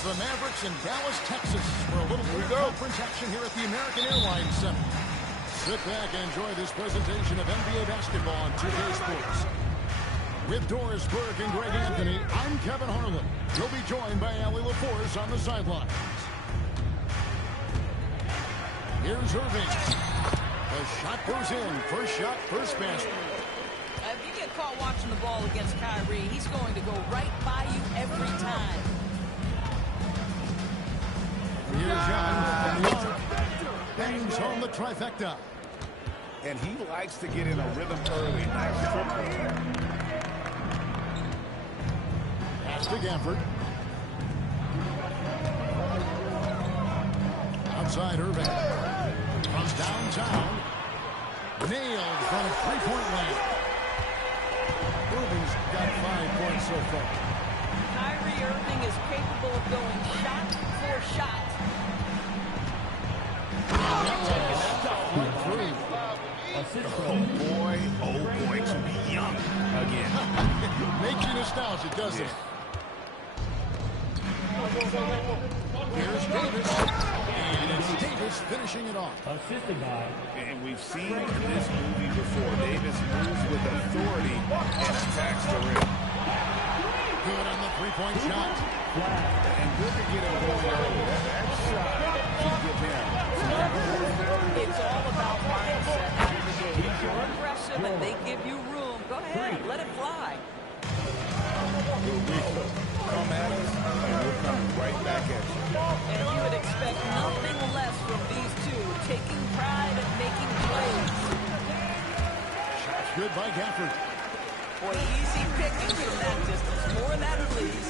The Mavericks in Dallas, Texas, for a little conference action here at the American Airlines Center. Sit back and enjoy this presentation of NBA basketball on 2K Sports. With Doris Burke and Greg Anthony, I'm Kevin Harlan. He'll be joined by Allie LaForce on the sidelines. Here's Irving. The shot goes in. First shot, first basket. If you get caught watching the ball against Kyrie, he's going to go right by you every time. Here's Young from the arc. Bangs home the trifecta. And he likes to get in a rhythm early. Nice triple. Pass to Gafford. Outside Irving. From downtown. Nailed from three-point line. Irving's got 5 points so far. Kyrie Irving is capable of going shot for shot. Oh boy, to be young again. Makes you nostalgic, doesn't it? Here's Davis. And it's Davis finishing it off. And we've seen this movie before. Davis moves with authority and attacks the rim. Good on the three-point shot. And good to get him going early. That shot can give him some. It's all about mindset out of the gate. If you're aggressive and they give you room, go ahead, let it fly. Come at us, and we'll come right back at you. And you would expect nothing less from these two, taking pride and making plays. Shot's good by Gafford. Boy, easy pickings from that distance. More of that, please.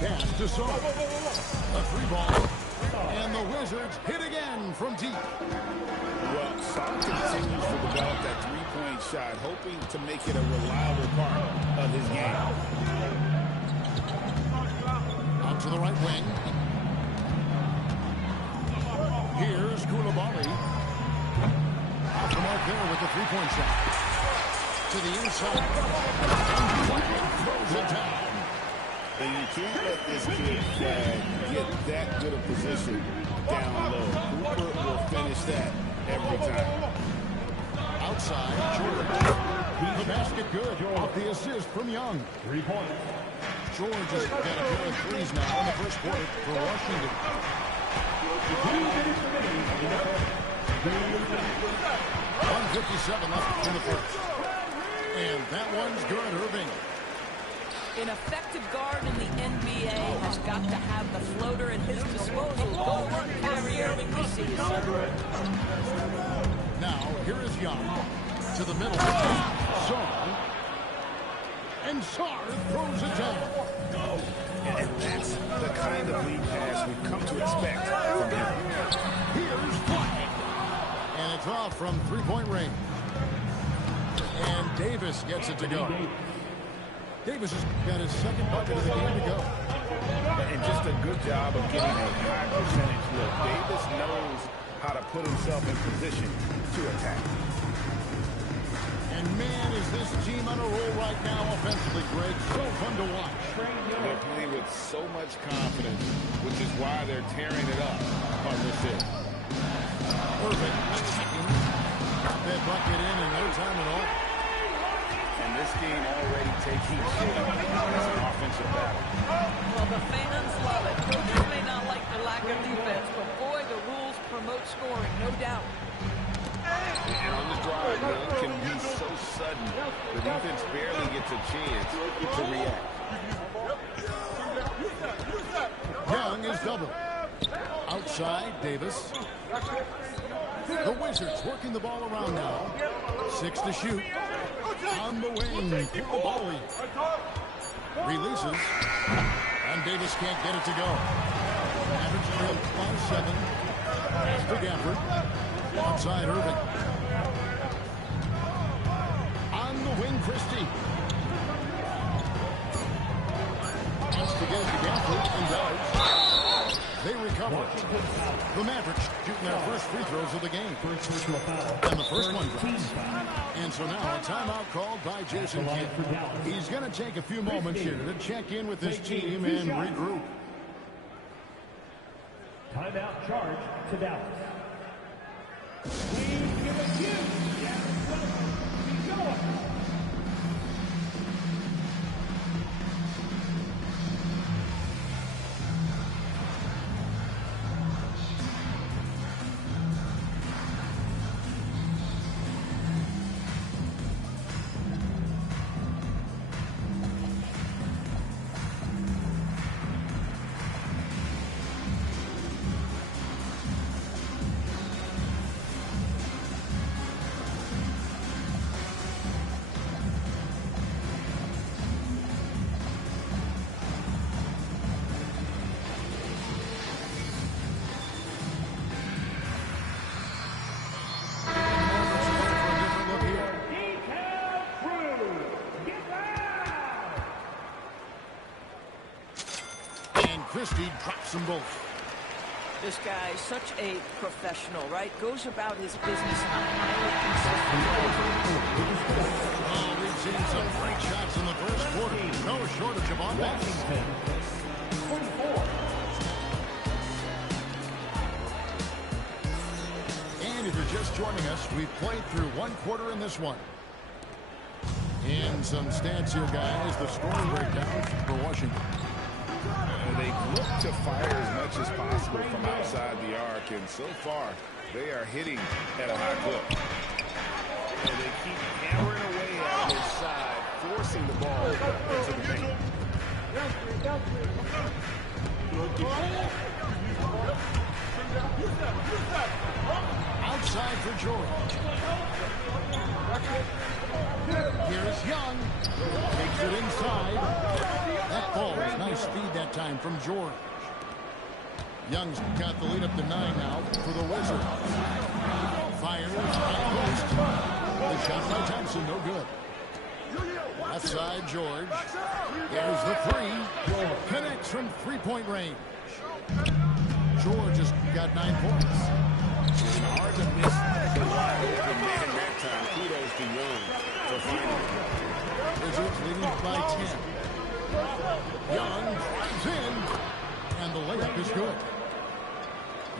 Pass to Saul. A free ball. And the Wizards hit again from deep. Well, Saul continues to develop that three-point shot, hoping to make it a reliable part of his game. Out to the right wing. Here's Koulibaly. Off the mark there with the three-point shot. To the inside. And throws it down. And you can't let this kid get that good a position down low. Cooper will finish that every time. Outside, George. The basket good. Off the assist from Young. 3 points. George has got a pair of threes now in the first quarter for Washington. 1:57 left in the first. And that one's good, Irving. An effective guard in the NBA has got to have the floater at his disposal. Go work, Kyrie Irving. We see you, sir. Now, here is Young. To the middle. Sarr. And Sarr throws it down. And that's the kind of lead pass we've come to expect from him. Here's Flag. And it's off from three-point range. And Davis gets it to go. Davis has got his second bucket of the game to go. And just a good job of getting a high percentage look. Davis knows how to put himself in position to attack. And man, is this team on a roll right now offensively, Greg. So fun to watch. They're playing with so much confidence, which is why they're tearing it up on this hit. Perfect. Attacking. That bucket in no time at all. And this game already taking shape as an offensive battle. Well, the fans love it. Coaches may not like the lack of defense, but boy, the rules promote scoring, no doubt. And on the drive, it can be so sudden. The defense barely gets a chance to react. Young is double. Outside, Davis. The Wizards working the ball around now. 6 to shoot. On the wing, Koulibaly. Releases. And Davis can't get it to go. Average trail 5-7. Pass to Gafford. Outside Irving. On the wing, Christie. Wants to get it to Gafford and does. They recover. The Mavericks shooting their first free throws of the game. And the first one drops. And so now a timeout called by Jason Kidd. He's going to take a few moments here to check in with his team and regroup. Timeout charge to Dallas. We give it you. Christie drops them both. This guy is such a professional, right? Goes about his business in a highly consistent way. Oh, we've seen some great shots in the first quarter. No shortage of offense. And if you're just joining us, we've played through one quarter in this one. And some stats here, guys. The scoring breakdown for Washington. They look to fire as much as possible from outside the arc, and so far they are hitting at a high clip. And they keep hammering away at his side, forcing the ball into the paint. Outside for George. Here's Young. Takes it inside. That ball was nice speed that time from George. Young's got the lead up to 9 now for the Wizards. Fires high post. The shot by Thompson, no good. Left side, George. There's the three. Connects from three-point range. George has got 9 points. It's hard to miss the wide open man that time. Kudos to Young for finding it. Wizards leading by 10. Young drives in, and the layup is good.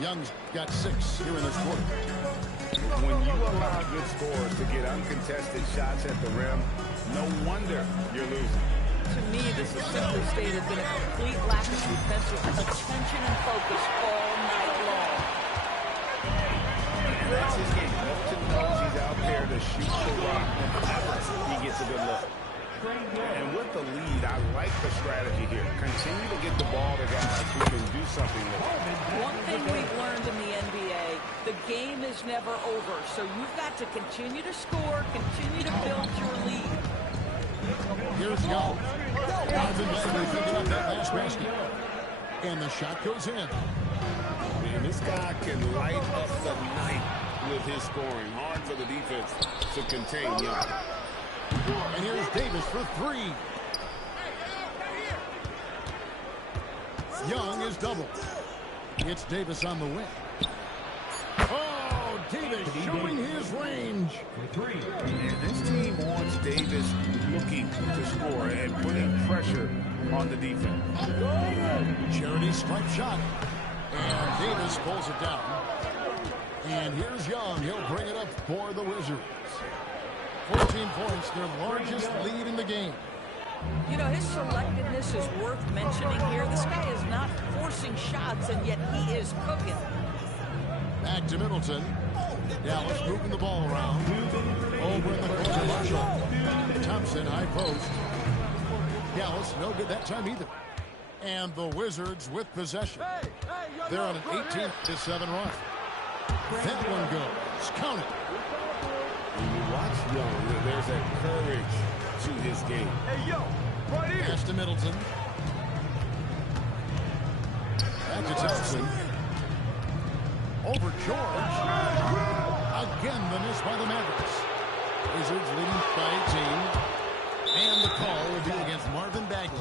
Young's got 6 here in this quarter. When you allow good scorers to get uncontested shots at the rim, no wonder you're losing. To me, this is simply stated been a complete lack of defensive attention and focus all night long. And that's his game. Milton knows he's out there to shoot the rock. He gets a good look. And with the lead, I like the strategy here. Continue to get the ball to guys who can do something with it. One thing we've learned in the NBA, the game is never over. So you've got to continue to score, continue to build your lead. Here's Young. Marvin Bagley picking up that last basket. And the shot goes in. Man, this guy can light up the night with his scoring. Hard for the defense to contain Young. And here's Davis for 3. Young is doubled. It's Davis on the wing. Oh, Davis showing his range. And this team wants Davis looking to score and putting pressure on the defense. Charity stripe shot. And Davis pulls it down. And here's Young. He'll bring it up for the Wizards. 14 points, their largest lead in the game. You know, his selectiveness is worth mentioning here. This guy is not forcing shots, and yet he is cooking. Back to Middleton. Dallas moving the ball around. Over in the corner, Marshall. Thompson, high post. Dallas, no good that time either. And the Wizards with possession. They're on an 18-7 run. That one goes. Count it. When you watch Young, there's a courage to his game. Hey, yo, right here. Pass to Middleton. Back to Thompson. Over George. Again, the miss by the Mavericks. Wizards leading by 18. And the call will be against Marvin Bagley.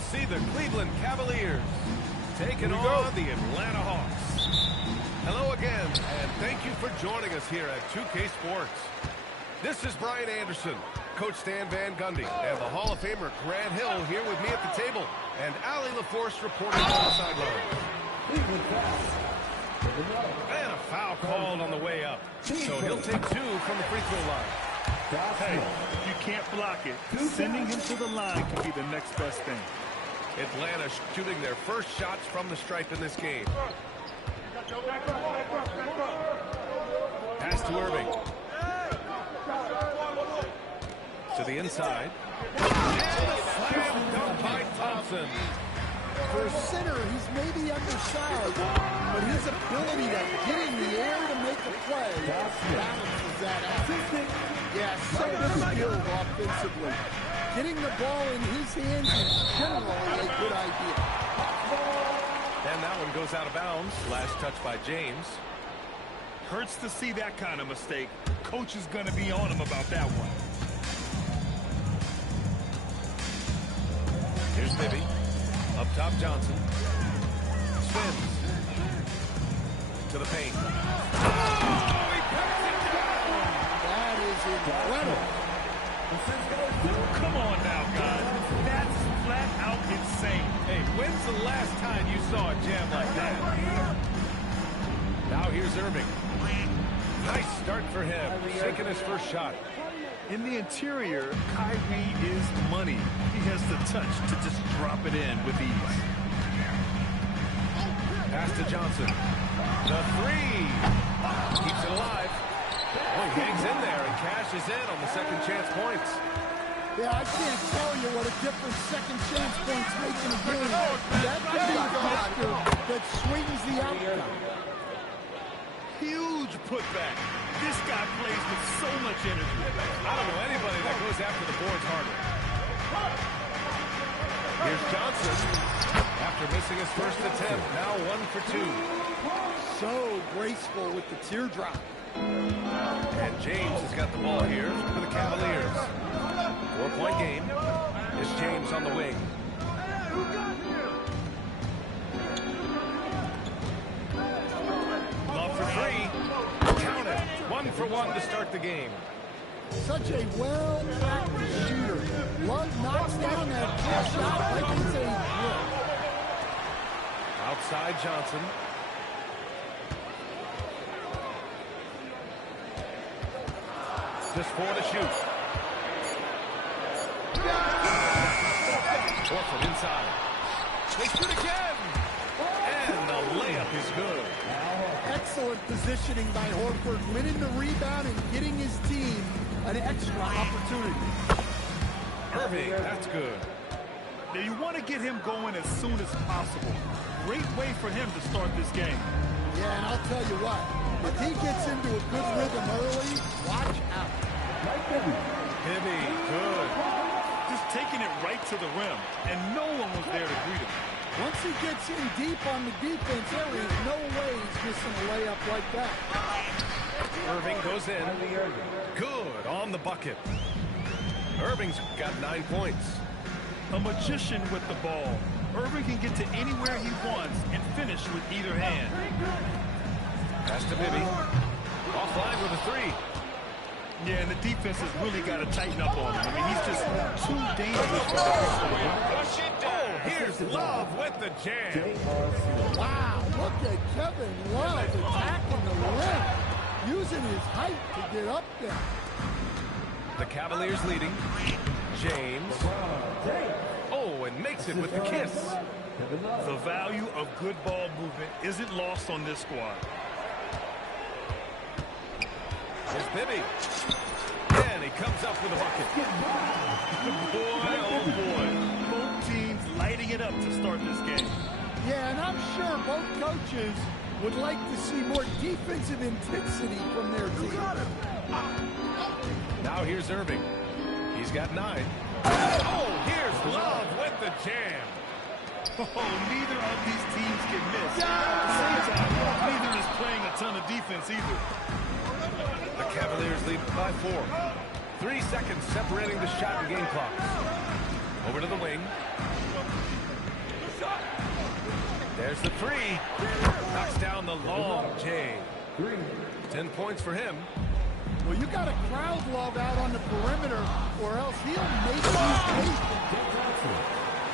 we'll see the Cleveland Cavaliers taking on the Atlanta Hawks. Hello again, and thank you for joining us here at 2K Sports. This is Brian Anderson, Coach Stan Van Gundy, and the Hall of Famer Grant Hill here with me at the table, and Allie LaForce reporting on the sidelines. And a foul called on the way up, so he'll take 2 from the free throw line. Hey, you can't block it. Sending him to the line can be the next best thing. Atlanta shooting their first shots from the stripe in this game. Pass to Irving. To the inside. And a slam dunk by Thompson. For a center, he's maybe undersized, but his ability to get in the air to make a play balances that out. Yeah, so skilled offensively. Getting the ball in his hands is generally a good idea. And that one goes out of bounds. Last touch by James. Hurts to see that kind of mistake. Coach is going to be on him about that one. Here's Bibby. Up top, Johnson. Spins. To the paint. Oh, he puts it down! That is incredible. Come on now, guys. That's flat out insane. Hey, when's the last time you saw a jam like that? Now here's Irving. Nice start for him. Taking his first shot. In the interior, Kyrie is money. He has the touch to just drop it in with ease. Pass to Johnson. The 3. Keeps it alive. Oh, he hangs in there and cashes in on the second chance points. Yeah, I can't tell you what a difference second chance points make in a game. That could be a factor that swings the outcome. Huge putback. This guy plays with so much energy. I don't know anybody that goes after the boards harder. Here's Johnson. After missing his first attempt, now 1 for 2. So graceful with the teardrop. And James has got the ball here for the Cavaliers. 4-point game. It's James on the wing. Love for 3. Count it. 1 for 1 to start the game. Such a well-practiced shooter. Love knocks down that first shot like it's a drill. Outside Johnson. Just 4 to shoot. Horford inside. They shoot again. And the layup is good. Excellent positioning by Horford, winning the rebound and getting his team an extra opportunity. Irving, that's good. Now you want to get him going as soon as possible. Great way for him to start this game. Yeah, and I'll tell you what, if he gets into a good rhythm early, watch out. Hibby, good. Just taking it right to the rim, and no one was there to greet him. Once he gets in deep on the defense, there is no way he's missing a layup like that. Irving goes in. Good on the bucket. Irving's got 9 points. A magician with the ball. Irving can get to anywhere he wants and finish with either hand. Pass to Bibby. Offline with a 3. Yeah, and the defense has really got to tighten up on him. I mean, he's just too dangerous for the Oh, here's Love with the jam. Wow, look at Kevin Love attacking the rim, using his height to get up there. The Cavaliers leading. James. Oh, and makes it with the kiss. The value of good ball movement isn't lost on this squad. Here's Bibby. And he comes up with a bucket. Boy, oh boy. Both teams lighting it up to start this game. Yeah, and I'm sure both coaches would like to see more defensive intensity from their team. Now here's Irving. He's got 9. Oh, here's Love with the jam. Oh, neither of these teams can miss. At the same time, neither is playing a ton of defense either. The Cavaliers lead by 4. 3 seconds separating the shot and game clock. Over to the wing. There's the three. Knocks down the long J. 10 points for him. Well, you got a crowd love out on the perimeter, or else he'll make you pay.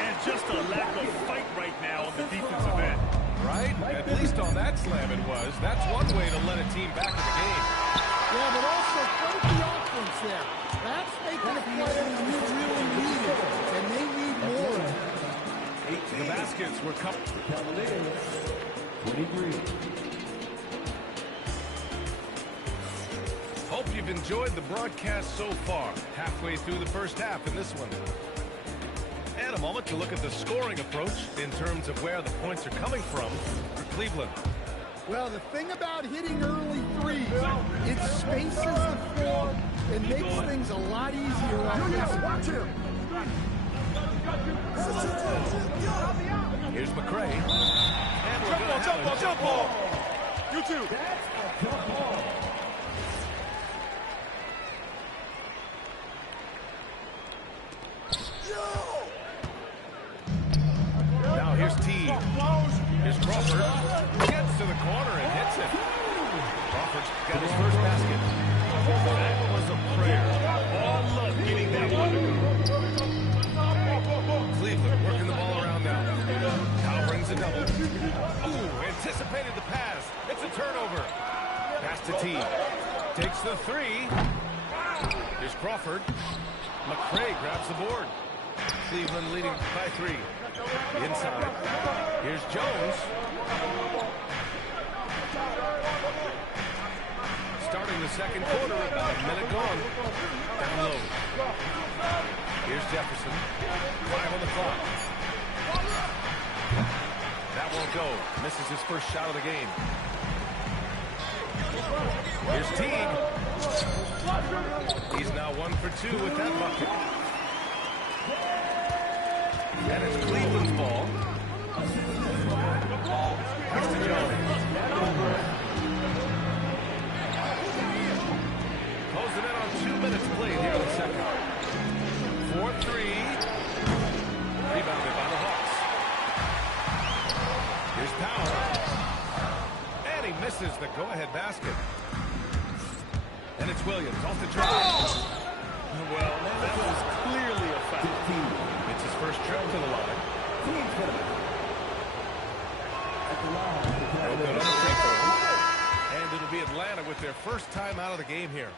And just a lack of fight right now on the defensive end. Right? At least on that slam it was. That's one way to let a team back in the game. Yeah, but also credit the offense there. That's making a play when you really need it, and they need more. The baskets were cut. 23. Hope you've enjoyed the broadcast so far. Halfway through the first half in this one. And a moment to look at the scoring approach in terms of where the points are coming from for Cleveland. Well, the thing about hitting early threes, it spaces the floor and makes things a lot easier offensively. Watch him. Here's McCray. And we're going to have a jump ball. You too. Now here's T. Here's Crawford. Gets to the corner and hits it. Crawford's got his first basket. That was a prayer. All luck getting that one to go. Cleveland working the ball around now. Now brings a double. Ooh, anticipated the pass. It's a turnover. Pass to T. Takes the three. Here's Crawford. McCray grabs the board. Cleveland leading by 3. Inside. Here's Jones. Starting the second quarter, about a minute gone. Down low. Here's Jefferson. 5 on the clock. That won't go. Misses his first shot of the game. Here's Teague. He's now 1 for 2 with that bucket. And it's Cleveland's ball. Pass to Jones. Closing in on 2 minutes played here in the second. 4-3. Rebounded by the Hawks. Here's Powell. And he misses the go-ahead basket. And it's Williams off the drive. Well, that was clearly a foul. It's his first trip to the line. No good on the free throw. And it'll be Atlanta with their first time out of the game here.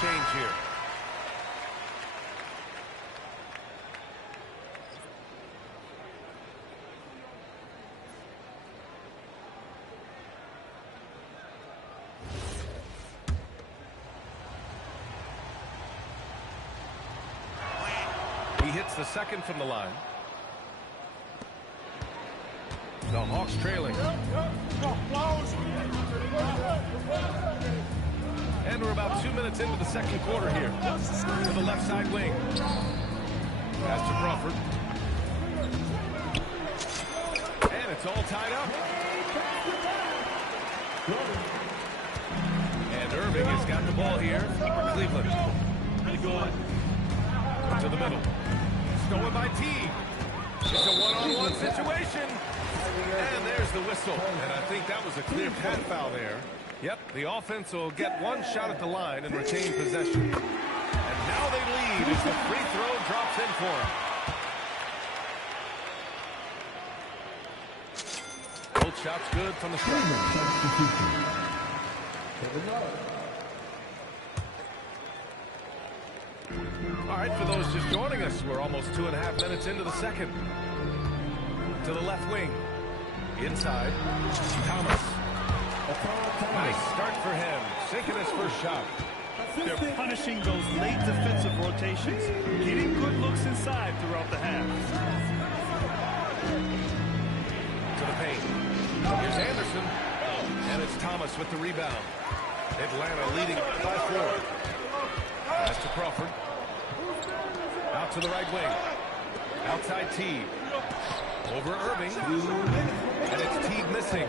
Change here. He hits the second from the line. The Hawks trailing. And we're about 2 minutes into the second quarter here. To the left side wing. Pass to Crawford. And it's all tied up. And Irving has got the ball here for Cleveland. To the middle. Stolen by Teague. It's a one-on-one situation. And there's the whistle. And I think that was a clear pad foul there. Yep, the offense will get one shot at the line and retain possession. And now they lead as the free throw drops in for them. Coach shot's good from the start. All right, for those just joining us, we're almost 2.5 minutes into the second. To the left wing. Inside. Thomas. Nice start for him. Sinking his first shot. They're punishing those late defensive rotations, getting good looks inside throughout the half. To the paint. Here's Anderson. And it's Thomas with the rebound. Atlanta leading by 4. Pass to Crawford. Out to the right wing. Outside Teague. Over Irving. And it's Teague missing.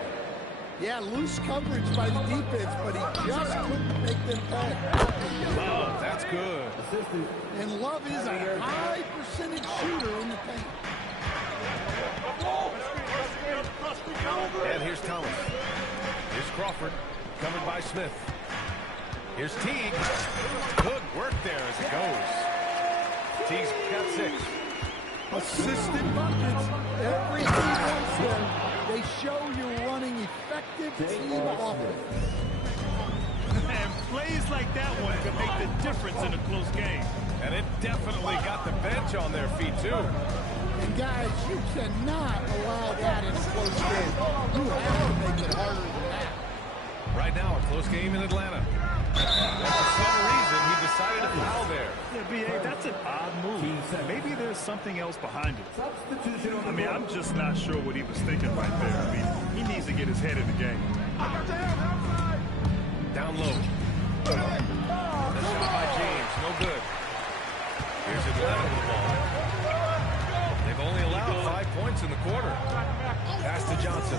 Yeah, loose coverage by the defense, but he just couldn't make them pay. Love, that's good. And Love is a high percentage shooter in the paint. And here's Thomas. Here's Crawford, covered by Smith. Here's Teague. Good work there as it goes. Teague's got 6. Assisted buckets. Every team wants them. They show you're running effective team offense. And plays like that one can make the difference in a close game. And it definitely got the bench on their feet, too. And guys, you cannot allow that in a close game. You have to make it harder than that. Right now, a close game in Atlanta. And for some reason, he decided to foul there. Yeah, B.A., that's an odd move. Maybe there's something else behind it. I mean, I'm just not sure what he was thinking right there. I mean, he needs to get his head in the game. Down low. The shot by James, no good. Here's Atlanta with the ball. They've only allowed 5 points in the quarter. Pass to Johnson.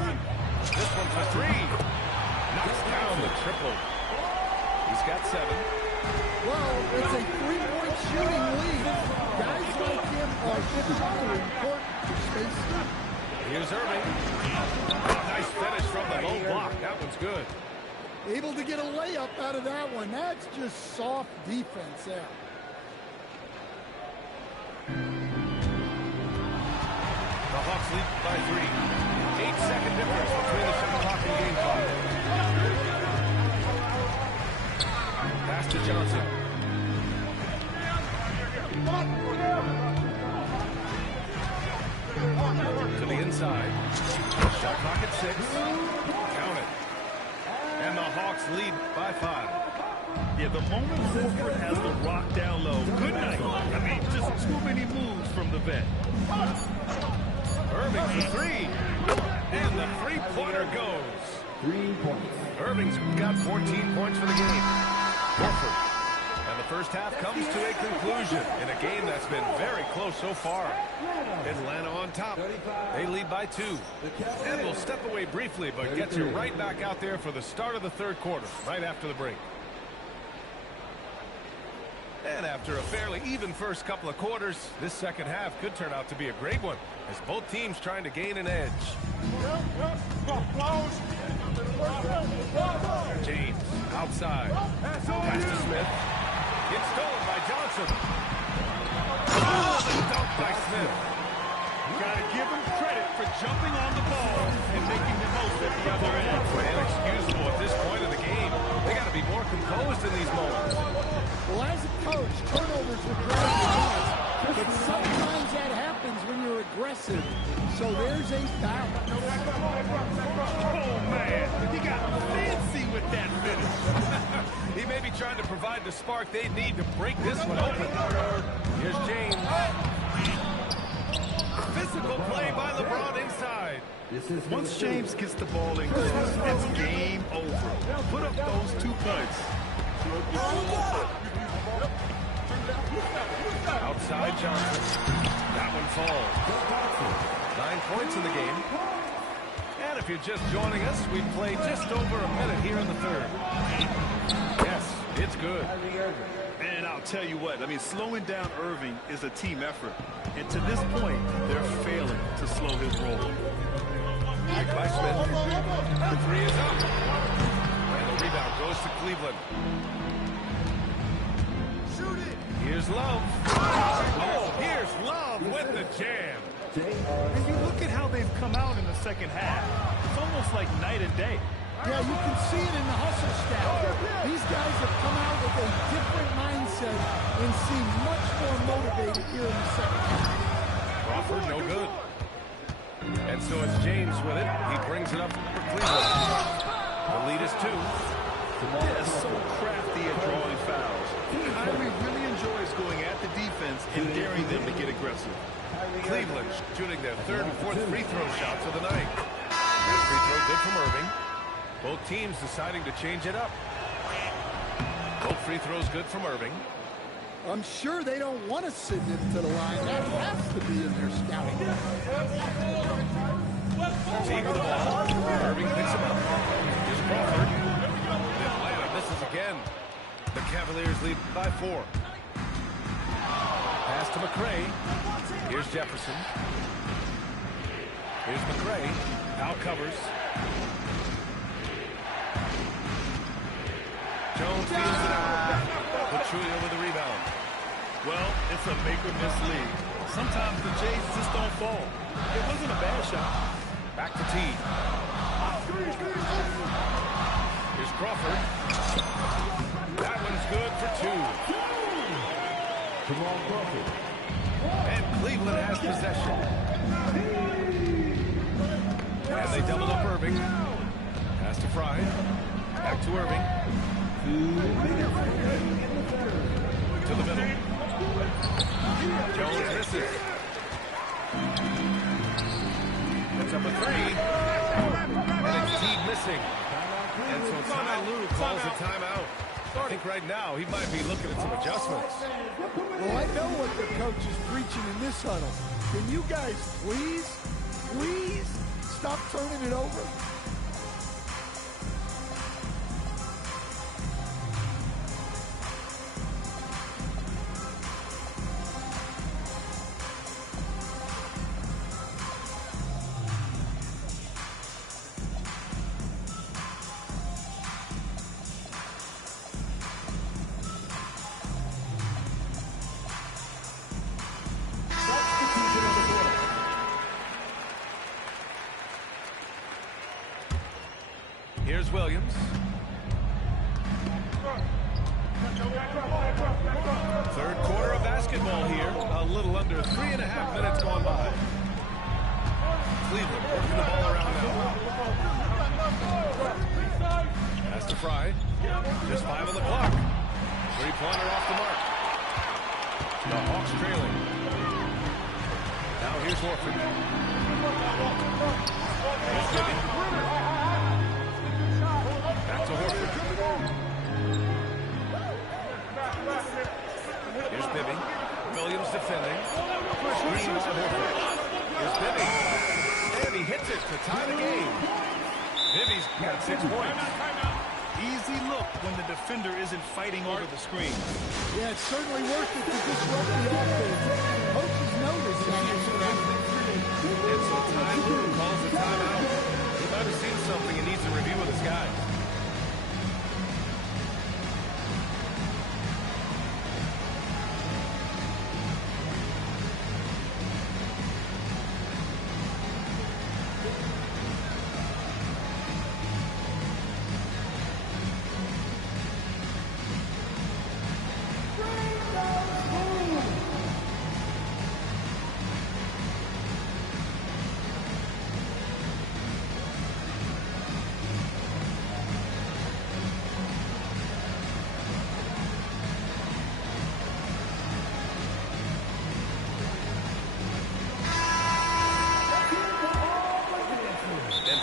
This one for 3. Knocks down the triple. He's got 7. Well, it's a 3-point shooting lead. Guys like him are very important for spacing. Here's Irving. Nice finish from the low block. That one's good. Able to get a layup out of that one. That's just soft defense there. The Hawks lead by 3. 8-second difference between the shot clock and game clock. Pass to Johnson. To the inside. Shot clock at 6. Count it. And the Hawks lead by 5. Yeah, the moment Horford has the rock down low. Good night. I mean, just too many moves from the vet. Irving for 3. And the three-pointer goes. 3 points. Irving's got 14 points for the game. Horford. And the first half comes to a conclusion in a game that's been very close so far. Atlanta on top. They lead by 2. And we'll step away briefly, but get you right back out there for the start of the third quarter, right after the break. And after a fairly even first couple of quarters, this second half could turn out to be a great one, as both teams trying to gain an edge. James, outside. Pass to Smith. It's stolen by Johnson. Oh, the dunk by Smith. You got to give him credit for jumping on the ball and making the most at the other end. Inexcusable at this point of the game. They got to be more composed in these moments. Well, as a coach, turnovers will drive you nuts. But sometimes that happens when you're aggressive. So there's a foul. Oh, man. He got fancy with that finish. He may be trying to provide the spark they need to break this one open. Here's James. Physical play by LeBron inside. Once James gets the ball in close, it's game over. Put up those 2 points. Outside Johnson. That one falls. 9 points in the game. And if you're just joining us, we've played just over a minute here in the third. Yes, it's good. And I'll tell you what, I mean, slowing down Irving is a team effort. And to this point, they're failing to slow his roll. Back by Smith. The 3 is up. And the rebound goes to Cleveland. Here's Love. Oh, here's Love with the jam. And you look at how they've come out in the second half. It's almost like night and day. Yeah, you can see it in the hustle stat. These guys have come out with a different mindset and seem much more motivated here in the second half. Crawford, no good. And so it's James with it. He brings it up for Cleveland. The lead is 2. They're so crafty at drawing fouls. Kyrie really enjoys going at the defense and daring them to get aggressive. Cleveland shooting their 3rd and 4th free throw shots of the night. Good free throw, good from Irving. Both teams deciding to change it up. Both free throws good from Irving. I'm sure they don't want to send him to the line. That has to be in their scouting. Teague with the ball. Irving picks him up. Here's Crawford. Atlanta misses again. The Cavaliers lead by 4. Pass to McRae. Here's Jefferson. Here's McRae. Out covers. Jones feels it out. Petrulia with the rebound. Well, it's a make-or-miss league. Sometimes the Jays just don't fall. It wasn't a bad shot. Back to Teague. Here's Crawford. That one's good for 2. Jamal Crawford. And Cleveland has possession. And they double up Irving. Pass to Fry. Back to Irving. To the middle. Jones misses. Puts up a 3. And it's Teague missing. And so Ty Lue calls a timeout. I think right now he might be looking at some adjustments. Well, I know what the coach is preaching in this huddle. Can you guys please stop turning it over? Here's Williams. Third quarter of basketball here. A little under 3.5 minutes gone by. Cleveland working the ball around now. Pass to Fry. Just 5 on the clock. Three-pointer off the mark. The Hawks trailing. Now here's Horford. Here's Bibby. Back to Horford. Here's Bibby. Williams defending. Screen by Horford. Here's Bibby. And he hits it to tie the game. Bibby's got 6 points. Easy look when the defender isn't fighting over the screen. Yeah, it's certainly worth it to disrupt the offense. Coaches notice that. And so Ty Lue calls a timeout. He might have seen something and needs a review of his guys.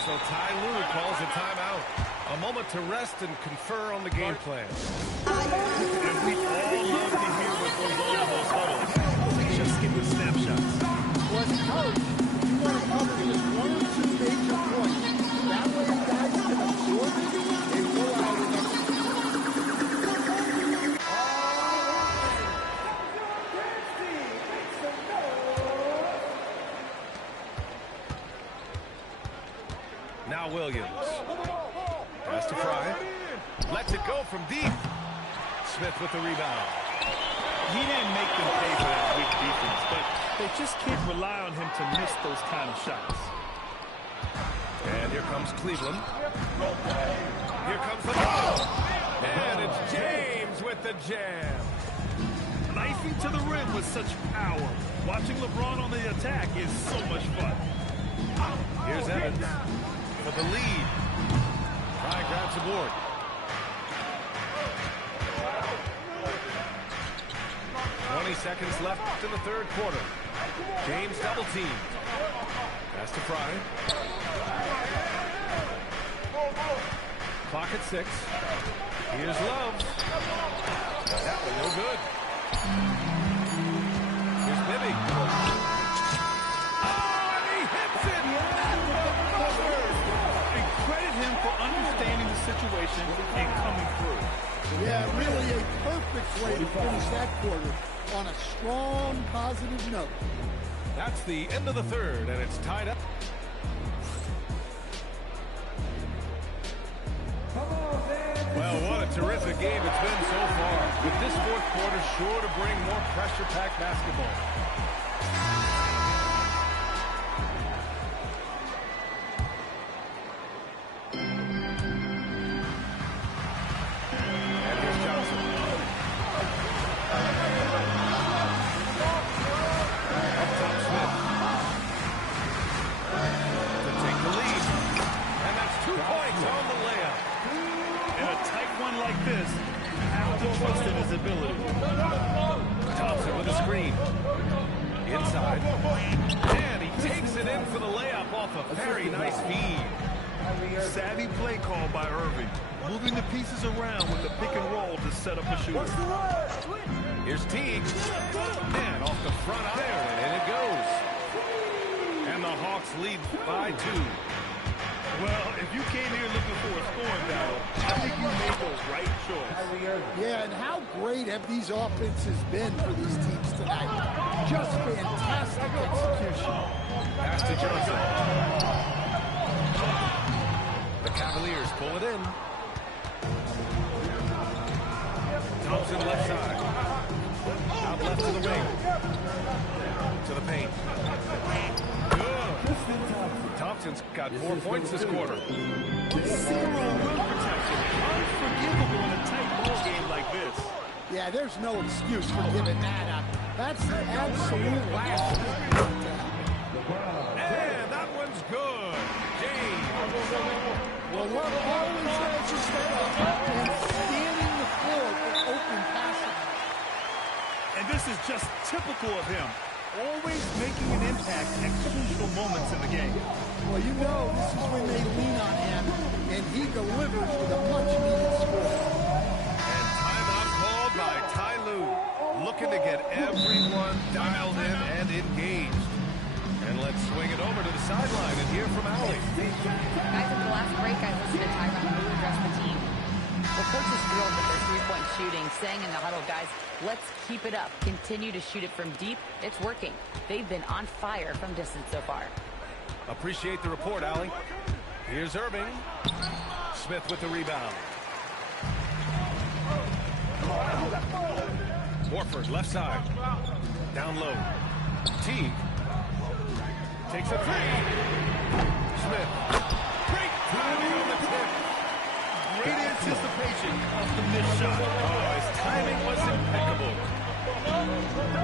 So Ty Lue calls a timeout. A moment to rest and confer on the game plan. And we all love to hear what goes on in those huddles. Just give the snapshots. Well, as a coach, you want to cover just 1 or 2 major points. That way the guys can absorb it and go out and Now Williams. Pass to Fry. Lets it go from deep. Smith with the rebound. He didn't make them pay for that weak defense, but they just can't rely on him to miss those kind of shots. And here comes Cleveland. Here comes the ball. And it's James with the jam. Knifing to the rim with such power. Watching LeBron on the attack is so much fun. Here's Evans for the lead. Try and grabs the board. Seconds left in the third quarter. James double team. Pass to Fry. Clock at 6. Here's Love. That one no good. Here's Bibby. Oh, and he hits it! And credit him for understanding the situation and coming through. Yeah, really a perfect way to finish that quarter on a strong, positive note. That's the end of the third, and it's tied up. Well, what a terrific game it's been so far. With this fourth quarter sure to bring more pressure-packed basketball. Thompson with a screen. Inside. And he takes it in for the layup off a very nice feed. Savvy play call by Irving. Moving the pieces around with the pick and roll to set up a shooter. Here's Teague. And off the front iron, and in it goes. And the Hawks lead by 2. Well, if you came here looking for a scoring battle, I think you made the right choice. Yeah, and how great have these offenses been for these teams tonight? Just fantastic execution. Pass to Johnson. The Cavaliers pull it in. Thompson left side. Out left to the wing. To the paint. Thompson's got 4 points this quarter. Zero rim protection. Unforgivable in a tight ball game like this. Yeah, there's no excuse for giving that up. That's the absolute last. And that one's good. James. Well, Love always has you stay and scanning the floor for open passing. And this is just typical of him. Always making an impact at crucial moments in the game. Well, you know this is when they lean on him, and he delivers with a much-needed score. And timeout called by Ty Lue, looking to get everyone dialed in and engaged. And let's swing it over to the sideline and hear from Allie. Guys, at the last break, I listened to Tyronn Lue address the team. Well, coach is thrilled with their three-point shooting, saying in the huddle, guys, let's keep it up. Continue to shoot it from deep. It's working. They've been on fire from distance so far. Appreciate the report, Allie. Here's Irving. Smith with the rebound. Horford, left side. Down low. Teague. Takes a three. Smith. Great timing on the tip. Great anticipation of the missed shot. Oh, his timing was impeccable.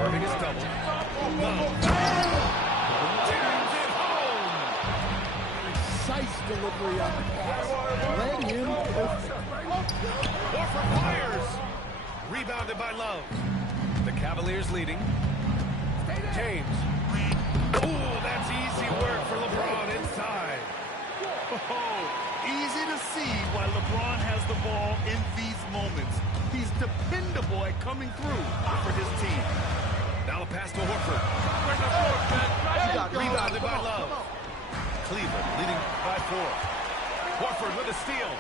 Irving is double. Jams it home. Precise delivery on the pass. Led him perfect. Horford fires. Rebounded by Love. The Cavaliers leading. James. Ooh, that's easy work for LeBron inside. Oh, easy to see why LeBron has the ball in these moments. He's dependable at coming through for his team. Now the pass to Horford. Rebounded by Love. Cleveland leading by 4. Horford with a steal.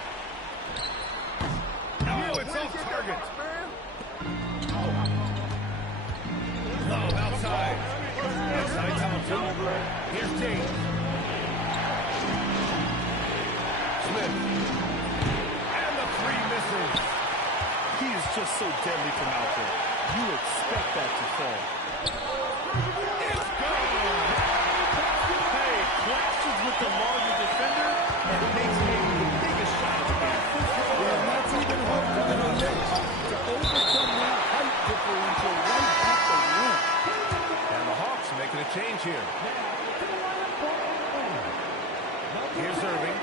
Oh, it's off target. Love outside. Outside Thompson. Here's James. Smith. And the 3 misses. He is just so deadly from out there. you expect that to fall. It's gone! Hey, clashes with the larger defender and makes maybe the biggest shot of the game. Yeah, and that's even harder than it is to overcome that height differential right at the rim. And the Hawks making a change here. Here's Irving.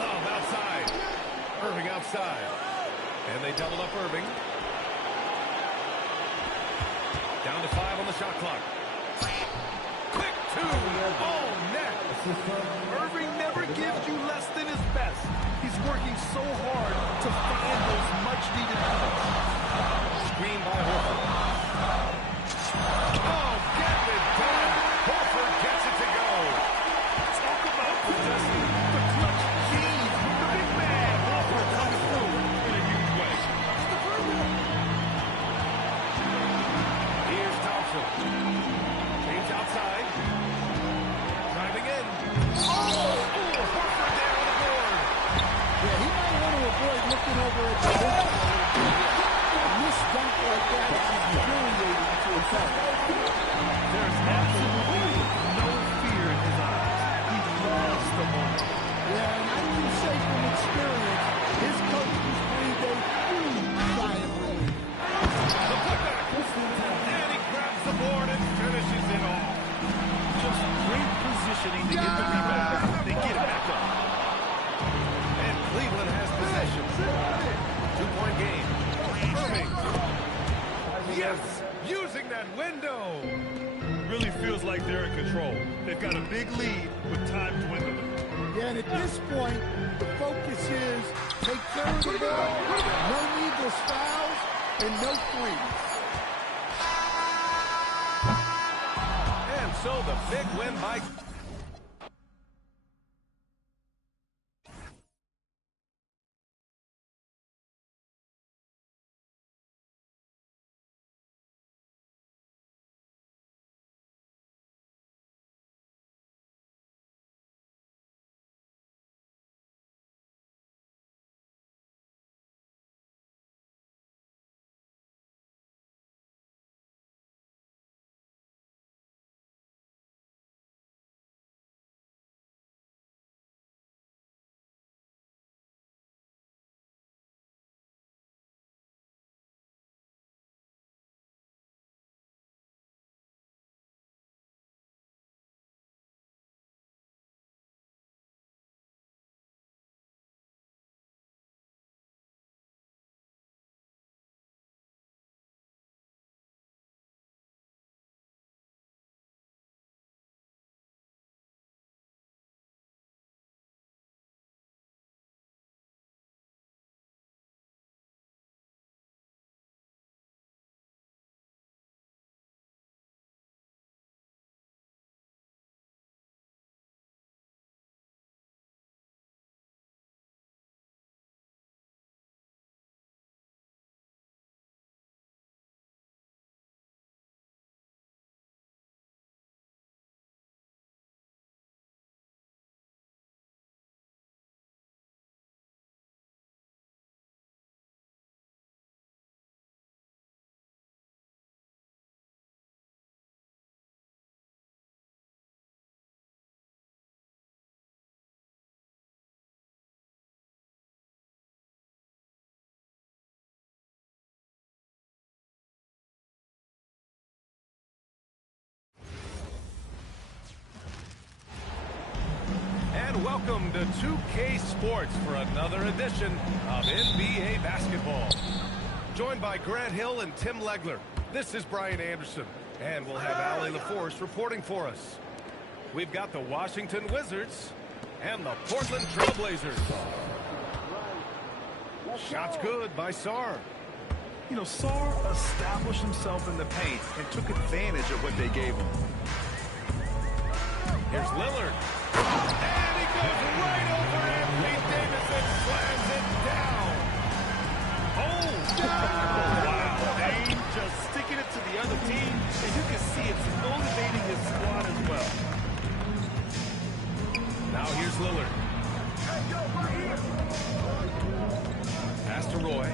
Love outside. Irving outside. And they double up Irving. Down to 5 on the shot clock. Quick 2. Oh, net. Irving never gives you less than his best. He's working so hard to find those much-needed points. Screen by Horford. Oh, get it done. Horford gets it to go. Talk about possessing the clutch keys. The big man, Horford, comes through in a huge way. Here's Thompson. James outside. Driving in. Oh, Horford there on the board. Yeah, he might want to avoid looking over at the bench a little bit. A missed dunk like that is humiliating to a fan. There's absolutely no fear in his eyes. He loves the moment. Yeah, and I can say from experience, his coach was breathed a huge sigh of relief. The putback. And he grabs the board and finishes it off. Just great positioning to get the rebound. They get it back up. And Cleveland has possession. 2-point game. Irving. Yes, using that window. Really feels like they're in control. They've got a big lead with time dwindling. Yeah, and at this point, the focus is take care of the ball, no needless fouls, and no threes. And so the big win by... Welcome to 2K Sports for another edition of NBA basketball. Joined by Grant Hill and Tim Legler, this is Brian Anderson, and we'll have Allie LaForce reporting for us. We've got the Washington Wizards and the Portland Trail Blazers. Shots good by Sarr. You know, Sarr established himself in the paint and took advantage of what they gave him. Here's Lillard. And he goes right over Anthony Davis and slams it down. Oh, wow. Dame just sticking it to the other team, and you can see it's motivating his squad as well. Now here's Lillard. Pass to Roy.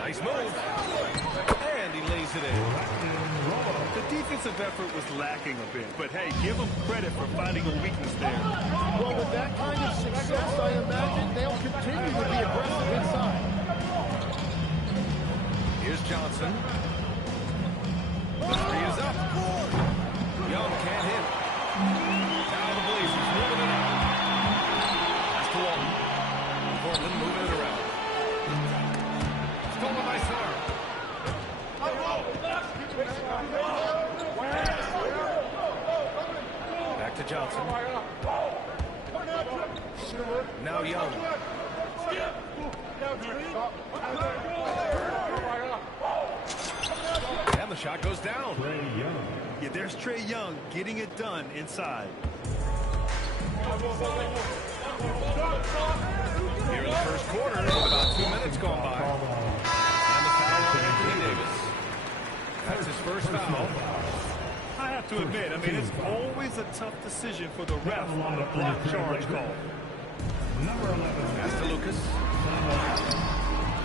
Nice move. And he lays it in. The defensive effort was lacking a bit, but hey, give them credit for finding a weakness there. Well, with that kind of success, I imagine they'll continue to be aggressive inside. Here's Johnson. The three is up. Young can't hit. Now the Blazers moving it on. Pass to Walton. Portland moving it around. Stolen by Sarr. Back to Johnson. Now Young. And the shot goes down. Yeah, there's Trae Young getting it done inside. Here in the first quarter, with about 2 minutes gone by. And the foul on Anthony Davis. That's his first foul. I have to admit, I mean, it's always a tough decision for the ref on the block charge call. Pass to Lucas.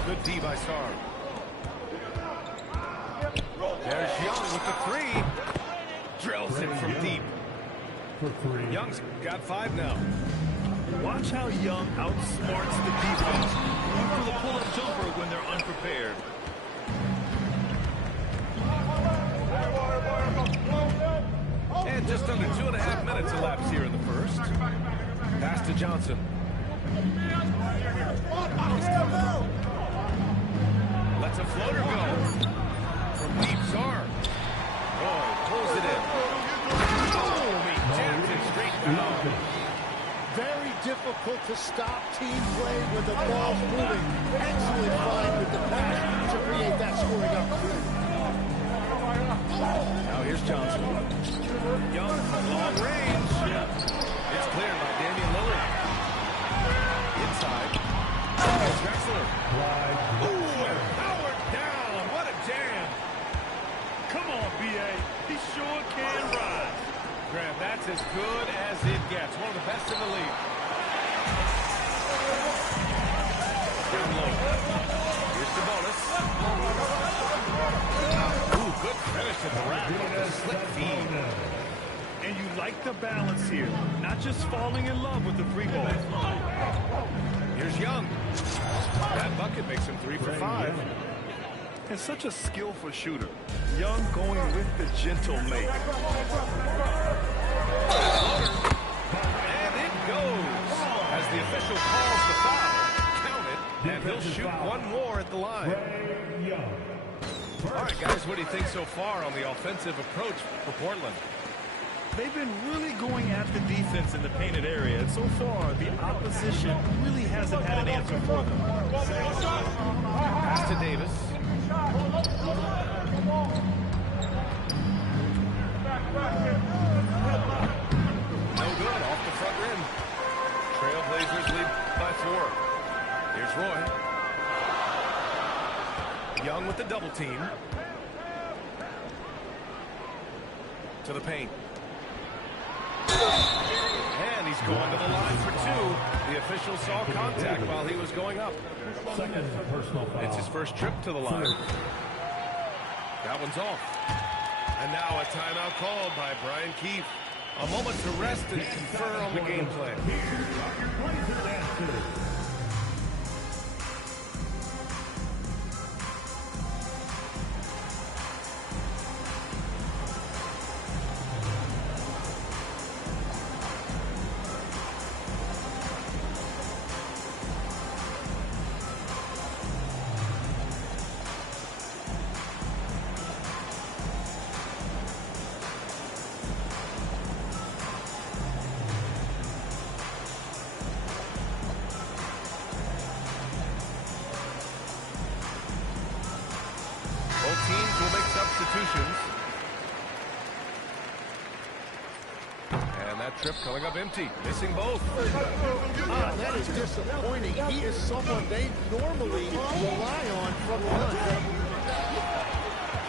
Good D by Sarr. There's Young with the three. Drills it from deep. Young's got 5 now. Watch how Young outsmarts the defense. Look for the pull-up jumper when they're unprepared. And just under 2.5 minutes elapsed here in the first. Pass to Johnson. Lets a floater go. From deep, Sarr. Roy pulls it in. Oh, he jams it straight down. Very difficult to stop team play when the ball's moving. Excellent find with the pass to create that scoring opportunity. Now here's Johnson. Young from long range. It's cleared by Damian Lillard. Inside. It's Drexler. Ooh, and powered down. What a jam. Come on, B.A. He sure can rise. Graham, that's as good as it gets. One of the best in the league. Down low. Here's the bonus. Ooh, good finish at the rack. A slick feed. And you like the balance here. Not just falling in love with the free ball. Here's Young. That bucket makes him 3 for 5. And such a skillful shooter. Young going with the gentle make. And it goes. As the official calls the foul. Count it. And he'll shoot one more at the line. All right, guys, what do you think so far on the offensive approach for Portland? They've been really going at the defense in the painted area, and so far, the opposition really hasn't had an answer for them. Pass to Davis. No good, off the front rim. Trailblazers lead by 4. Here's Roy. Young with the double team. To the paint. And he's going to the line for 2. The official saw contact while he was going up. It's his first trip to the line. That one's off. And now a timeout called by Brian Keefe. A moment to rest and confer on the game plan. Teams will make substitutions. And that trip coming up empty, missing both. That is disappointing. He is someone they normally rely on from the line.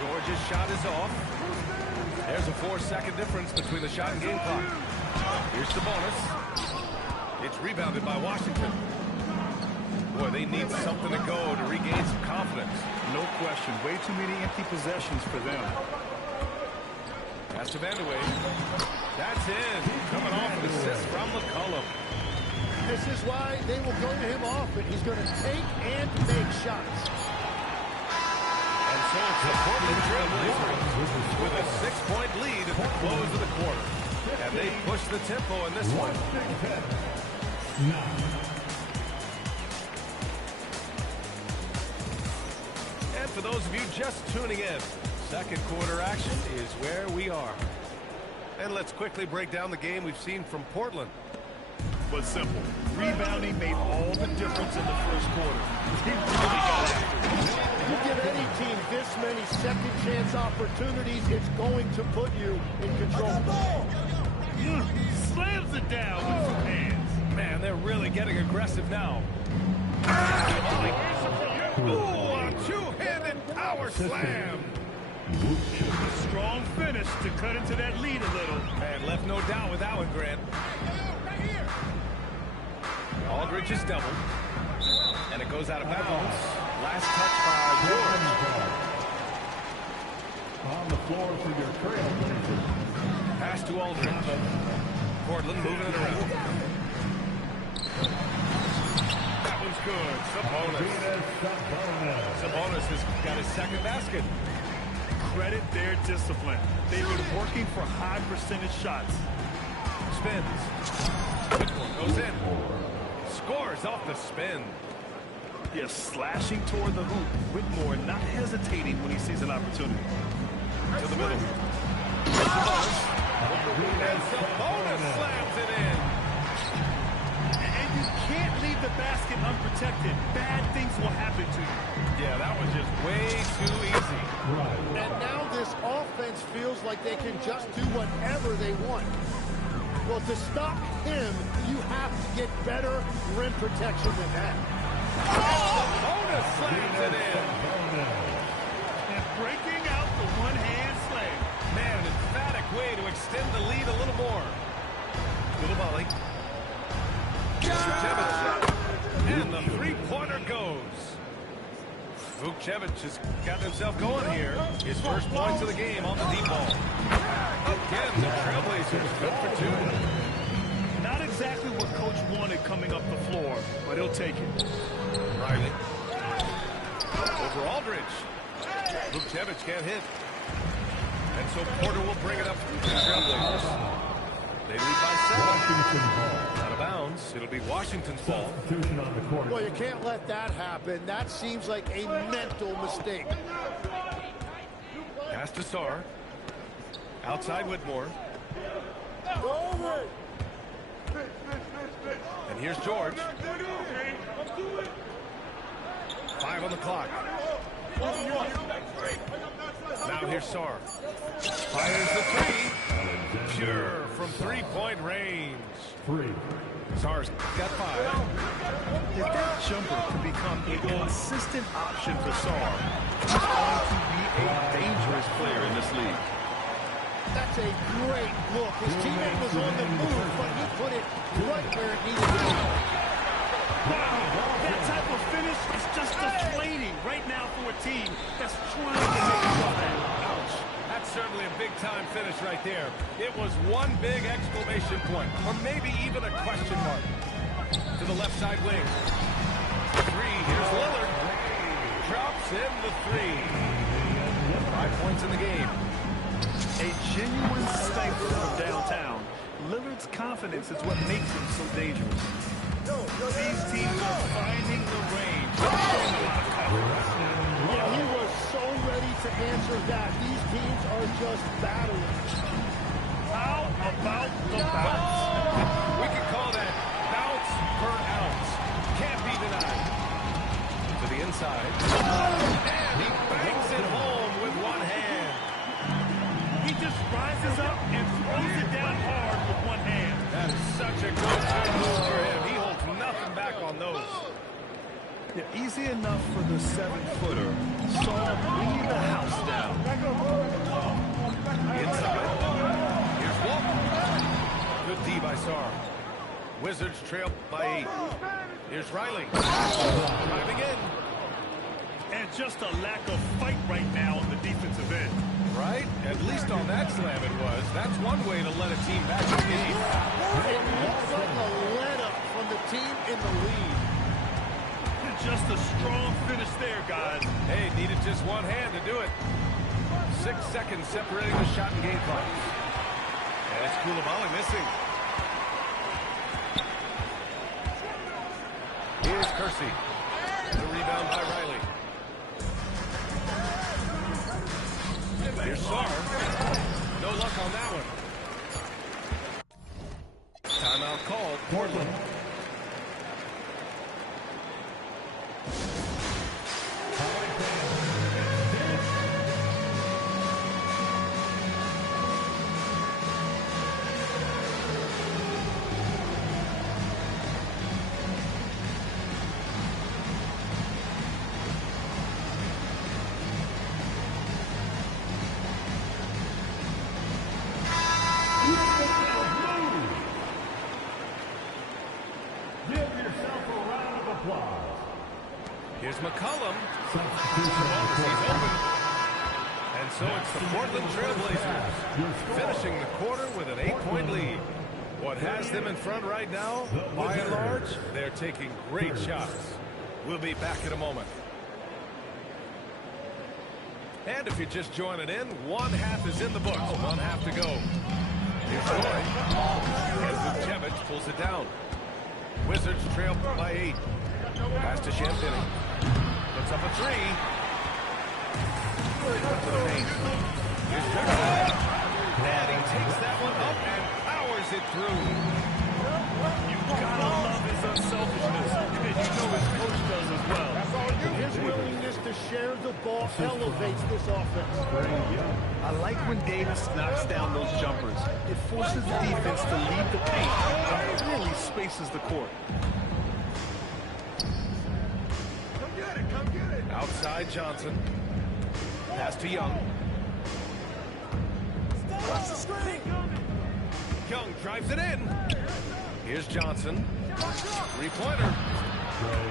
George's shot is off. There's a 4-second difference between the shot and game clock. Here's the bonus. It's rebounded by Washington. Boy, they need something to go to regain some confidence. No question. Way too many empty possessions for them. Pass to Vandeweghe. That's in. Coming off an assist from McCollum. This is why they will go to him often. He's going to take and make shots. And so it's the Portland Trailblazers with a 6-point lead at the close of the quarter. And they push the tempo in this one. And for those of you just tuning in, second quarter action is where we are. And let's quickly break down the game we've seen from Portland. But simple. Rebounding made all the difference in the first quarter. He really got after it. You give any team this many second chance opportunities, it's going to put you in control. Slams it down with some hands. Man, they're really getting aggressive now. Ooh, a two-handed power slam. It was a strong finish to cut into that lead a little. And left no doubt with that one, Grant. Aldridge is doubled. And it goes out of bounds. Last touch by George. On the floor for your trailblazer. Pass to Aldridge. Portland moving it around. That one's good. Sabonis has got his second basket. Credit their discipline. They've been working for high percentage shots. Spins. Whitmore goes in. Scores off the spin. Yes, slashing toward the hoop. Whitmore not hesitating when he sees an opportunity. To the middle. And Sabonis slams it in. And you can't leave the basket unprotected. Bad things will happen to you. Yeah, that was just way too easy. And now this offense feels like they can just do whatever they want. Well, to stop him, you have to get better rim protection than that. Sabonis slams it in. And breaking out the one-hand slam. Man, an emphatic way to extend the lead a little more. Little volley. Vukcevic. And the three-pointer goes. Vukcevic has got himself going here. His first points of the game on the deep ball. Again, the Trailblazers good for two. Not exactly what Coach wanted coming up the floor, but he'll take it. Riley. Over Aldridge. Vukcevic can't hit. And so Porter will bring it up for the Trailblazers. They lead by 7. Out of bounds. It'll be Washington's ball. Well, you can't let that happen. That seems like a mental mistake. Pass to Sarr. Outside Whitmore. And here's George. 5 on the clock. Now here's Sarr. Fires the three. Pure from three-point range. Sarr's got 5. If that jumper can become a consistent option for Sarr, he's going to be a dangerous player in this league. That's a great look. His teammate was on the move, but he put it right where it needed to be. That type of finish is just deflating right now for a team that's trying to make a run. Ouch. That's certainly a big-time finish right there. It was one big exclamation point, or maybe even a question mark. To the left side wing. 3, here's Lillard. Drops in the 3. 5 points in the game. A genuine sniper from downtown. Lillard's confidence is what makes him so dangerous. These teams are finding the range. Yeah, he was so ready to answer that. These teams are just battling. How about the bounce? We can call that bounce per ounce. Can't be denied. To the inside. And he bangs it home with one hand. He just rises up and throws it down hard with one hand. That is such a go-to move for him. He holds nothing back on those. Yeah, easy enough for the 7-footer. Saw bringing the house down. Inside. Here's Walton. Good D by Sarr. Wizards trail by 8. Here's Riley. Driving in. And just a lack of fight right now on the defensive end. Right? At least on that slam it was. That's one way to let a team back in the game. It looks like a let-up from the team in the lead. Just a strong finish there, guys. Hey, needed just one hand to do it. 6 seconds separating the shot and game clock. And it's Koulibaly missing. Here's Kersey. The rebound by Riley. Here's Sarr. No luck on that one. Timeout called. Portland. Here's McCollum. He's open. And so it's the Portland Trailblazers finishing the quarter with an 8-point lead. What has them in front right now, by and large, they're taking great shots. We'll be back in a moment. And if you're just joining in, one half is in the books. One half to go. Here's Roy. And Vucevic pulls it down. Wizards trail by 8. Pass to Champagny. Puts up a 3. To the paint. Here's Jackson. And he takes that one up and powers it through. You gotta love his unselfishness. And you know his coach does as well. His willingness to share the ball elevates this offense. I like when Davis knocks down those jumpers. It forces the defense to leave the paint and it really spaces the court. Outside Johnson. Pass to Young. Young drives it in. Here's Johnson. Three-pointer.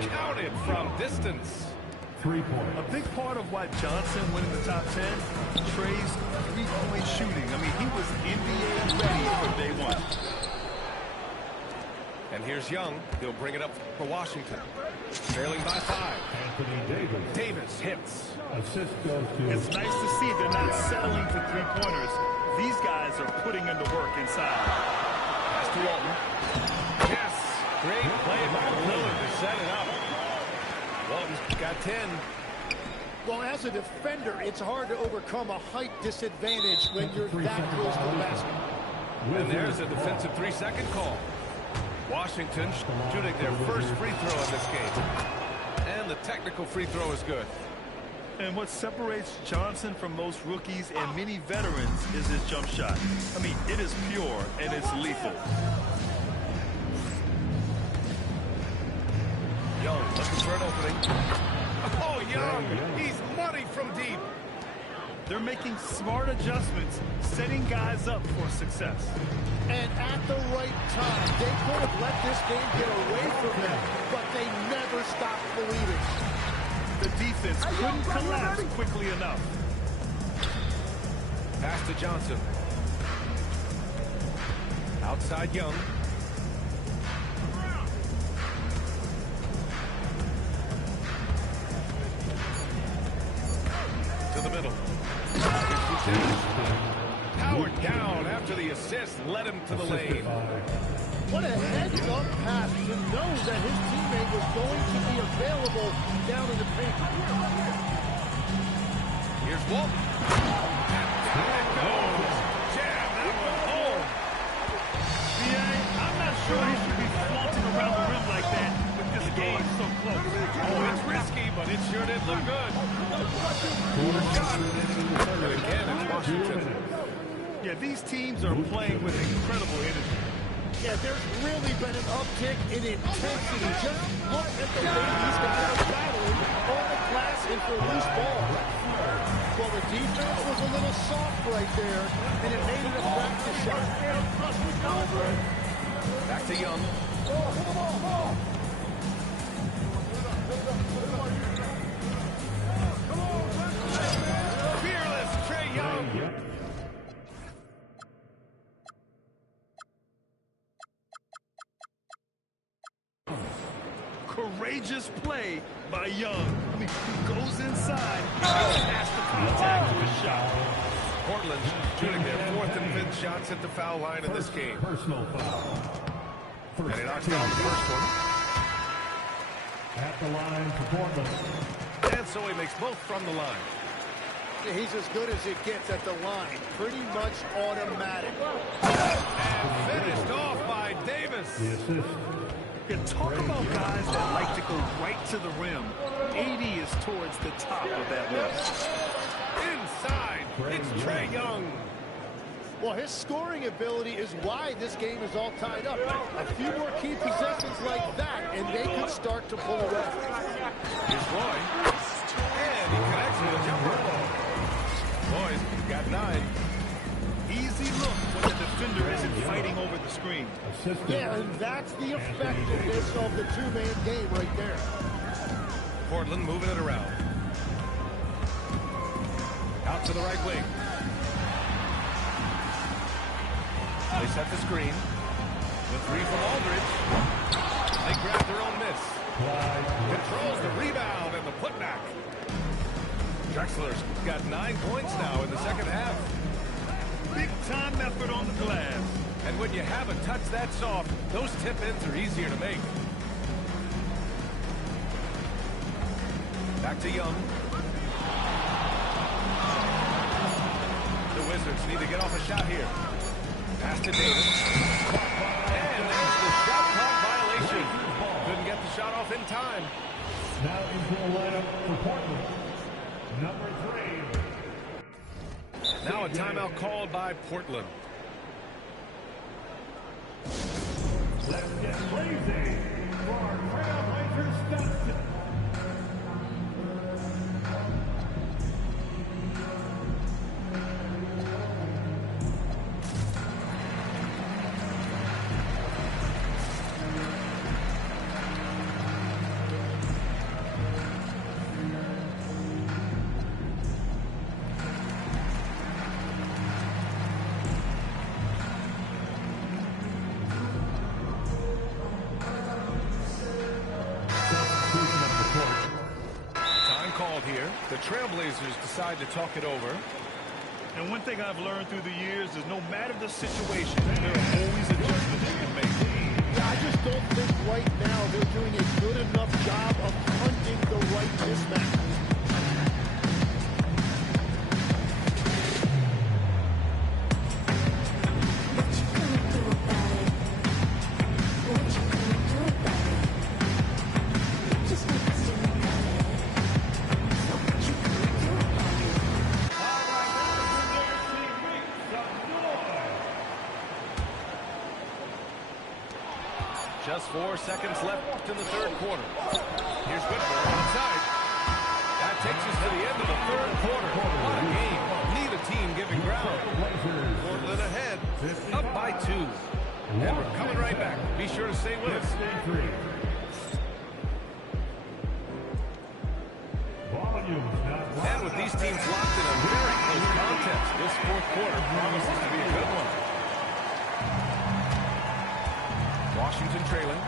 Counted from distance. 3-point. A big part of why Johnson went in the top 10, Trey's three-point shooting. I mean, he was NBA ready from day one. And here's Young. He'll bring it up for Washington. Trailing by 5. Anthony Davis hits. Assist goes to... It's nice to see they're not settling for three-pointers. These guys are putting in the work inside. Pass to Walton. Yes. Great play by Lillard to set it up. Walton's got 10. Well, as a defender, it's hard to overcome a height disadvantage when you're that close to the basket. And there's a defensive 3-second call. Washington shooting their first free throw in this game. And the technical free throw is good. And what separates Johnson from most rookies and many veterans is his jump shot. I mean, it is pure and it's lethal. Young looking for an opening. Oh, Young! He's money from deep. They're making smart adjustments, setting guys up for success. And at the right time, they could have let this game get away from them, but they never stopped believing. The defense couldn't collapse quickly enough. Pass to Johnson. Outside Young. To the middle. Powered down after the assist led him to the lane. What a heads-up pass to know that his teammate was going to be available down in the paint. Here's Walton. Down it goes. Jam that one home. I'm not sure he should be flaunting around the rim like that with this game so close. Oh, it's risky, but it sure did look good. Shot. And again, it's Washington. Yeah, these teams are playing with incredible energy. Yeah, there's really been an uptick in intensity. Just look at the way these guys are battling on the glass and for loose ball. Well, the defense was a little soft right there, and it made it a practice shot. Back to Young. Fearless Trae Young. Courageous play by Young. I mean, he goes inside, past the contact to his shot. Portland's shooting their 4th and 5th shots at the foul line in this game. Personal foul. And he knocks down the first one. At the line for Portland. And so he makes both from the line. Yeah, he's as good as it gets at the line. Pretty much automatic. And finished off by Davis. The assist. You talk about guys that like to go right to the rim. 80 is towards the top of that list. Inside, it's Trae Young. Well, his scoring ability is why this game is all tied up. A few more key possessions like that, and they could start to pull away. Here's Roy. And he connects with a jumper. Roy's got 9. Easy look when the defender isn't fighting over the screen. Yeah, and that's the effectiveness of the two-man game right there. Portland moving it around. Out to the right wing. They set the screen. The 3 from Aldridge. They grab their own miss. Controls the rebound and the putback. Drexler's got 9 points now in the second half. Big time effort on the glass. And when you have a touch that soft, those tip-ins are easier to make. Back to Young. The Wizards need to get off a shot here. Pass to Davis. And there's the shot clock violation. Couldn't get the shot off in time. Now into the lineup for Portland. Number 3. Now a timeout called by Portland. Let's get crazy for our Trailblazers Dustin. The Trailblazers decide to talk it over. And one thing I've learned through the years is no matter the situation, there are always adjustments you can make. Yeah, I just don't think right now they're doing a good enough job of hunting the right mismatch. Just 4 seconds left in the third quarter. Here's Whitmore inside. That takes us to the end of the third quarter. What a game. Neither team giving ground. Portland ahead, up by 2. And we're coming right back. Be sure to stay with us. And with these teams locked in a very close contest, this fourth quarter promises to be a good one. Washington trailing.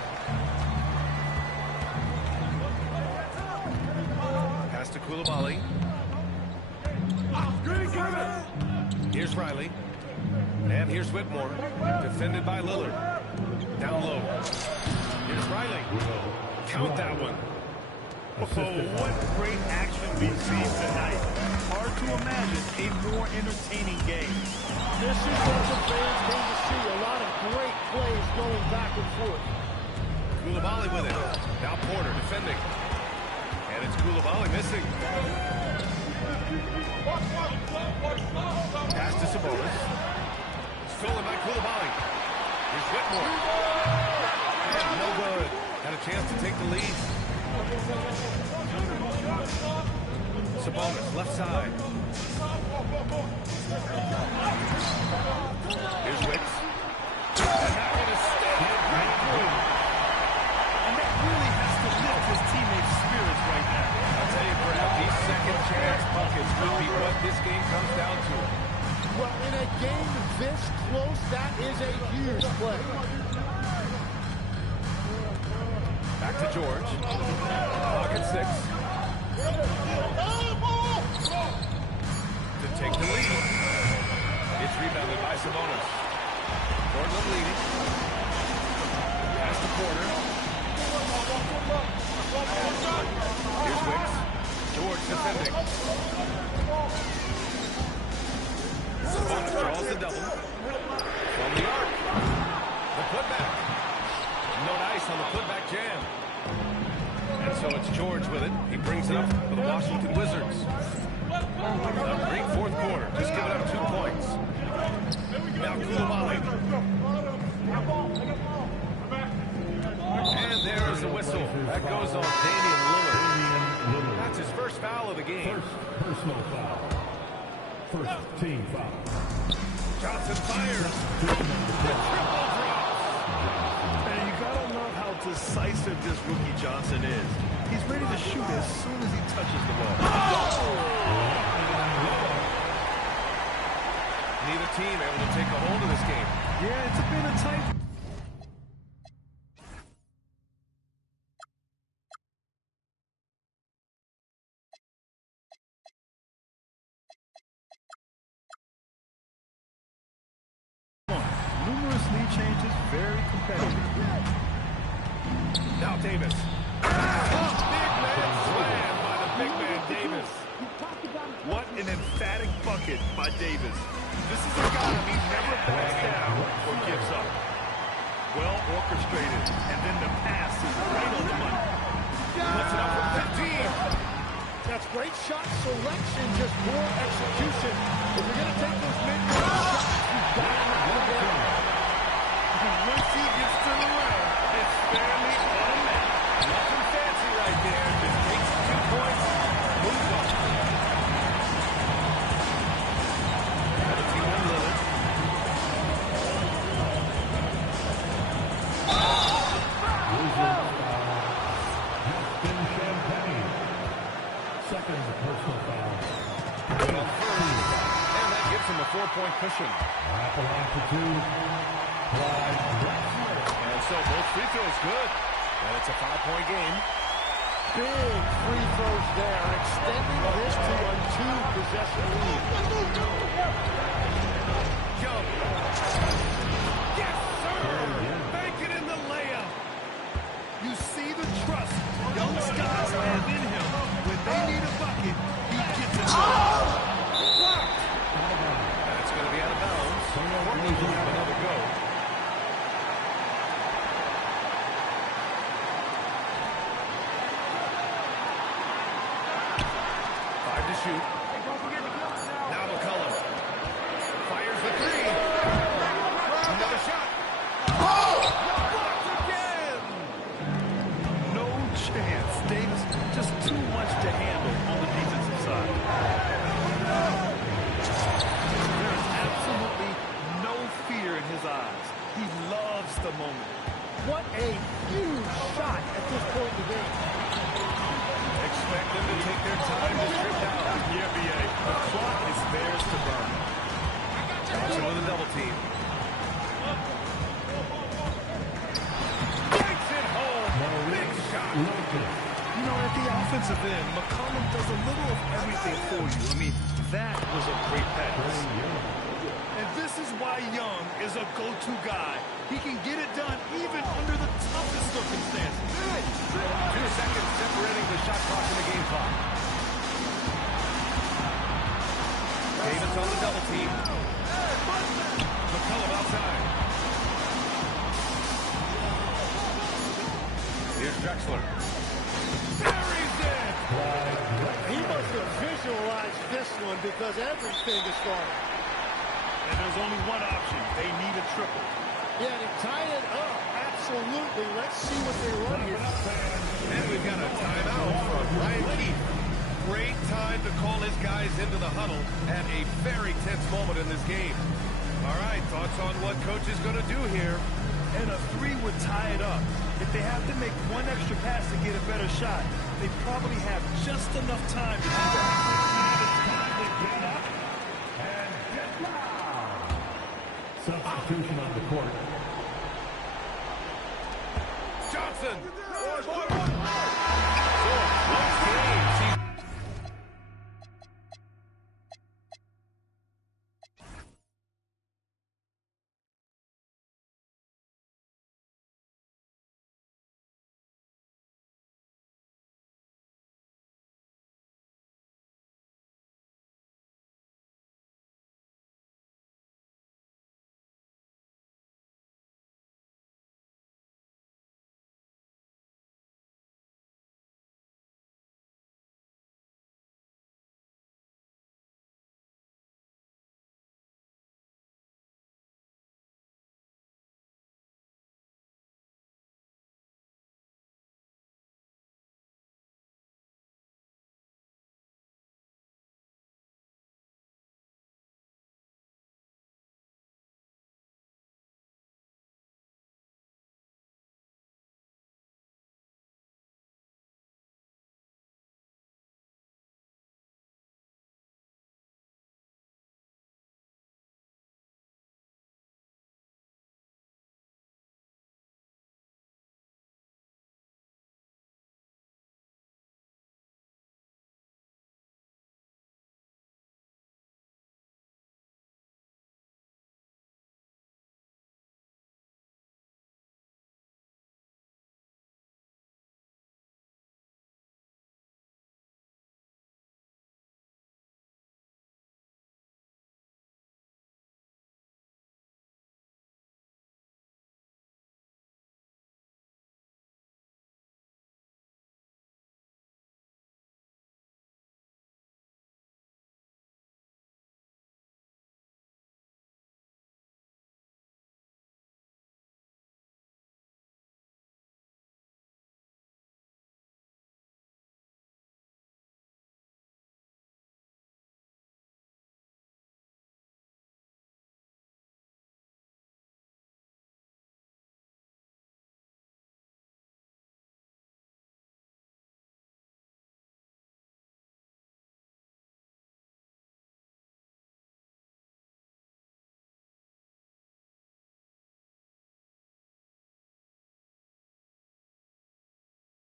Pass to Coulibaly. Here's Riley. And here's Whitmore. Defended by Lillard. Down low. Here's Riley. Count that one. Oh, what great action we've seen tonight. Hard to imagine a more entertaining game. This is what the fans came to see. A lot of great plays going back and forth. Coulibaly with it. Now Porter defending. And it's Coulibaly missing. Pass to Sabonis. Stolen by Coulibaly. Here's Whitmore. And no good. Had a chance to take the lead. Sabonis, left side. Here's Wicks. And that one is still right through. And that really has to lift his teammates' spirit. huge play. Back to George. Pocket 6. To take the lead. It's rebounded by Sabonis. Portland leading. Pass to Porter. Here's Wicks. George defending. Sabonis draws the double. From the arc. The putback. No dice on the putback jam. And so it's George with it. He brings it up for the Washington Wizards. A great fourth quarter. Just giving up 2 points. Now Koulibaly. And there's the whistle. That goes on Damian Lillard. That's his first foul of the game. Personal foul. First team foul. Johnson fires. Triple drops. And you gotta love how decisive this rookie Johnson is. He's ready to shoot as soon as he touches the ball. Neither team able to take a hold of this game. Yeah, it's been a tight. Numerous lead changes, very competitive. Now Davis. Big man slam by the big man Davis. What an emphatic bucket by Davis. This is a guy who never backs down or gives up. Well orchestrated, and then the pass is right on the money. Puts it up from 15. That's great shot selection, just more execution. If you're going to take those mid-range shots, you've got to knock them down. And once he gets to the rim, it's fairly automatic. Nothing fancy right there. Just takes 2 points, moves on. 17 on Lillard. Second personal foul. And that gives him a 4-point cushion. At the line for 2. And so both free throws good. And it's a 5-point game. Big free throws there, extending this to a 2-possession lead. Young. Yes, sir! Bank it in the layup. You see the trust young guys have in him. When they need a bucket, he gets it. That's going to be out of bounds. Portland will have another go. Shoot. Now McCollum fires the 3. Another shot. Blocked again. No chance. Davis just too much to handle on the defensive side. There is absolutely no fear in his eyes. He loves the moment. What a huge shot at this point in the game. Expect them to take their time to strip down. Yeah, B.A. The clock is theirs to burn. Johnson with a double team. Takes it home. Big shot. You know, at the offensive end, McCollum does a little of everything for you. I mean, that was a great pass. And this is why Young is a go-to guy. He can get it done even under the toughest circumstances. 2 seconds separating the shot clock and the game clock. Davis on the double team. McCollum outside. Here's Drexler. Buries it! He must have visualized this one because everything is falling. And there's only one option. They need a triple. Yeah, to tie it up, absolutely. Let's see what they run here. And we've got a timeout from Ryan Keefe. Great time to call his guys into the huddle at a very tense moment in this game. All right, thoughts on what coach is going to do here? And a 3 would tie it up. If they have to make one extra pass to get a better shot, they probably have just enough time to do that. Substitution on the court. Johnson.